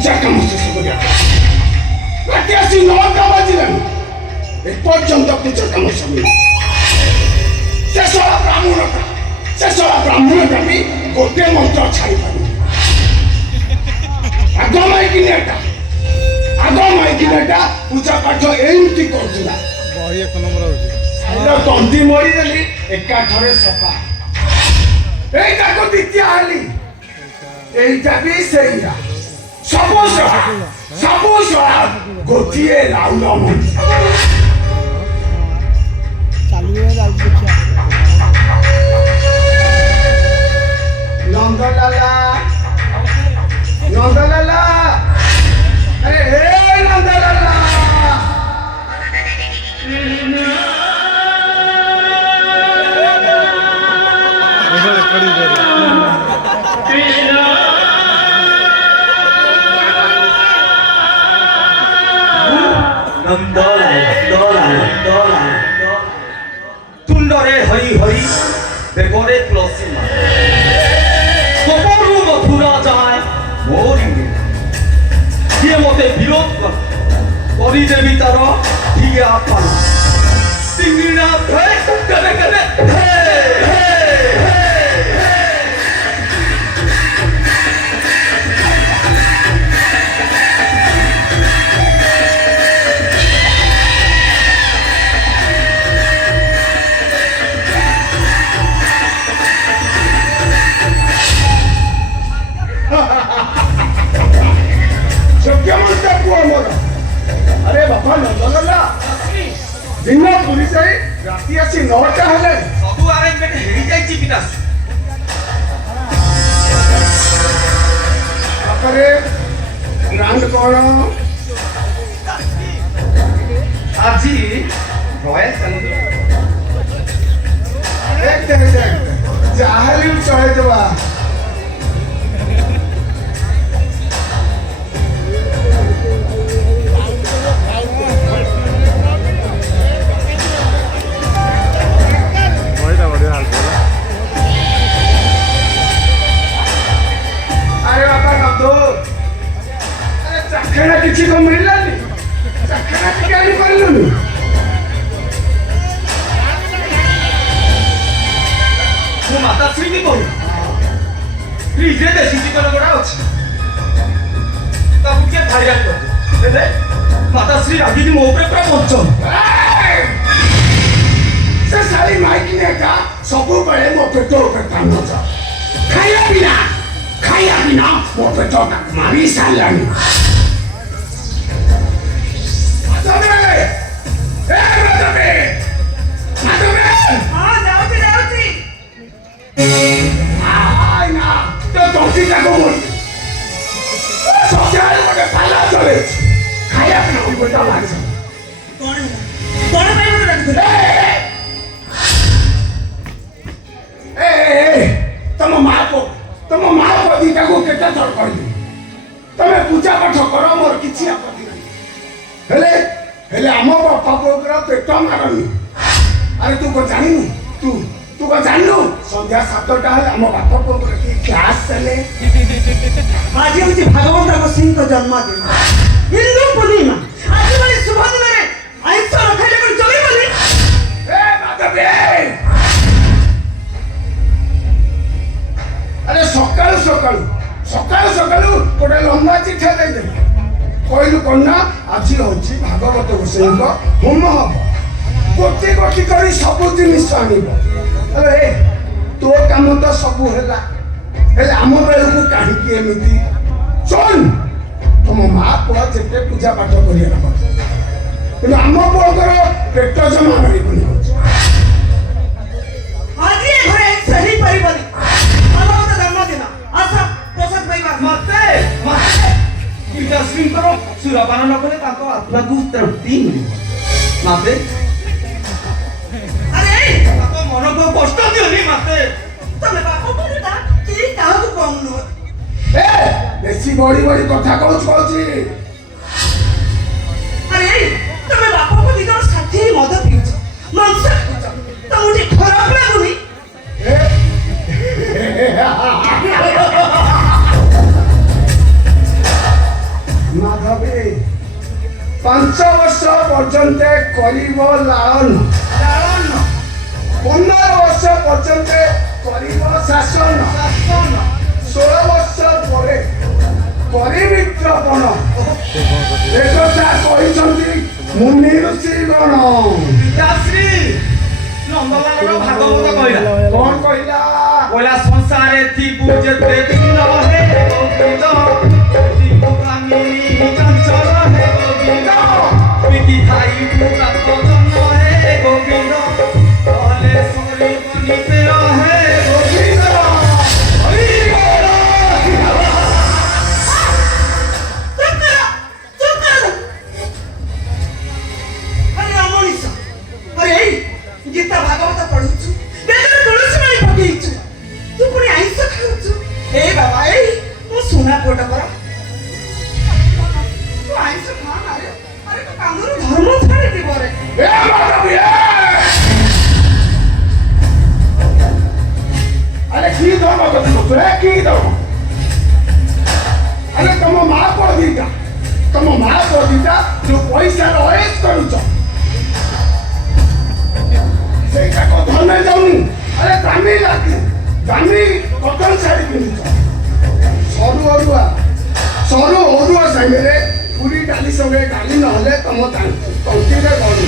ପୂଜା କାମ ଶେଷ କରିବା ରାତି ଆସି 9ଟା ବାଜିଲାଣି ଏପର୍ଯ୍ୟନ୍ତ ପୂଜା କାମ ସରିନି। ଶେଷ ବ୍ରାହ୍ମଣଟା ବି ଗୋଟିଏ ମନ୍ତ୍ର ଛାଡ଼ି ପାରୁନି। ଆଗ ମାଇକିନିଟା ପୂଜା ପାଠ ଏମିତି କରୁଥିଲା। ତଣ୍ଟି ମରିଦେଲି ଏକାଥରେ ସଫା। ଏଇଟାକୁ ଦ୍ୱିତୀୟ ହେଲି এইটা ବି ସେଇଆ ସବୁ ସଳା ଗୋଟିଏ ରାଉଳ ମଣିଷ। ନନ୍ଦଲାଲା ଆରେ ହେ ନନ୍ଦଲାଲା ତୁଣ୍ଡରେ ହରି ହରି ବେକରେ ତୁଳସୀ ମାଳ କବରୁ ମଥୁରା ଯାଏ ମୋରି କିଏ ମତେ ବିରୋଧ କରିଦେବି ତାର ଠିଆ ପାଳ ସିଙ୍ଗିଣା କେବେ କେବେ अरे बापा नंदलाला दिन पुलिस राति आसी 9टा हेले सबु अरेंजमेंट हेरी जाइछि पितास आपरे ग्रांड कोण आजी रॉयल देख जाहली चढ़े देवा चाखना किसी को मिललानी चाखना टिकाली करलुनी मो माता श्री की कहू फ्रिज रे देसी चिकन गोड़ा अछि ताकू के फाइल कर दे माता श्री रागी की मो ऊपर पूरा पहुंचो से सारी माइकी ने का सबु बड़े मो पेटो ऊपर काम जा खाया बिना मो पेटो का मारी सालानी तम माँ को दीटा को केटा थर कर दी तमे पूजा पाठ कर मोर किछि आपत्ति नहीं हेले आम बापा पुरा पेट मारनी अरे तू को जानिनु तू को जाननु संध्या 7टा हेले आम बापा पुरा की क्लास चले आज होची भगवान राम सिंह को जन्मदिन हिंदू पूर्णिमा आज वाली शुभ दिन रे आइस रखले पर चली बोली ए माधवी अरे सकाळू गोटे लंबा चिठा दे दे कहलु कन्या आज होची भागवत गोसाई को होम हम गोटी करी सब जिनिस आनिब अरे तो काम तो सब हैला हेले आम बेलू को काहीकि एमिति सुन तुम माँ पुआ जेते पूजा पाठ करिया कि आम पुअर पेट जमा नहीं आज ये घरे सही परिबनी भगवत जन्मदिन आशा प्रसाद पाइबा मते श्री करो सुरापान न करे ताको आत्मा को तृप्ति मिली माते अरे ताको मन को कष्ट दियोनी माते तमे बाप बोलता कि काहा को कमनु ए बेसी बड़ी कथा कहूची अरे तमे बाप को दिगर साथी मद पिउछ मांस खाउछ तमुठी खराब लागुनी 5 ବର୍ଷ ପର୍ଯ୍ୟନ୍ତ କରିବ ଲାଳନ, 15 ବର୍ଷ ପର୍ଯ୍ୟନ୍ତ କରିବ ଶାସନ, 16 ବର୍ଷ ପରେ କରିବି ତ୍ରପଣ। ଏକଥା କହିଛନ୍ତି ମୁନି ଋଷିଗଣ। ପିତାଶ୍ରୀ ନନ୍ଦଲାଲର ଭାଗବତ କହିଲା କଣ କହିଲା? କହିଲା ସଂସାରେ ଥିବୁ ଯେତେ ଦିନ ହେ ଗୋବିନ୍ଦ ଥିବୁ କାମିନୀ ଚଞ୍ଚଳ ହେ ଗୋବିନ୍ଦ ପିକି ଖାଇବୁ ପ୍ରାତ ଜନ୍ମ ହେ ଗୋବିନ୍ଦ ନହେଲେ ସରିବ ନିତେର ହେ ଗୋବିନ୍ଦ। ଗୀତା ଭାଗବତ ପଢୁଛୁ, ବେଦରେ ତୁଳସୀ ମାଳି ପକେଇଛୁ, ତୁ ପୁଣି ଆଇଁଷ ଖାଉଛୁ। ଏଇ ବାବା ଏଇ ମୋ ସୁନା ପୁଅଟା ପରା, ତୁ ଆଇଁଷ ଖା ନା ରେ। ଆରେ ତୁ କାନ୍ଦୁରୁ ଧର୍ମ ଛାଡ଼ିଯିବ ରେ। আরে কি ধর্ম কথা বলছো? কি ধর্ম? আরে তম মা পড়দিটা, তম মা পড়দিটা যে পয়সা রয়েস করুছ সেইটা কো ধর্মে যাউনি। আরে দামি লাগে, দামি কটন শাড়ি পিন্ধুছ, সরু অরুয়া সাଙ୍ଗরে পুরি ডালি সঙ্গে ডালি নহলে তম তন্তিরে গড়ু।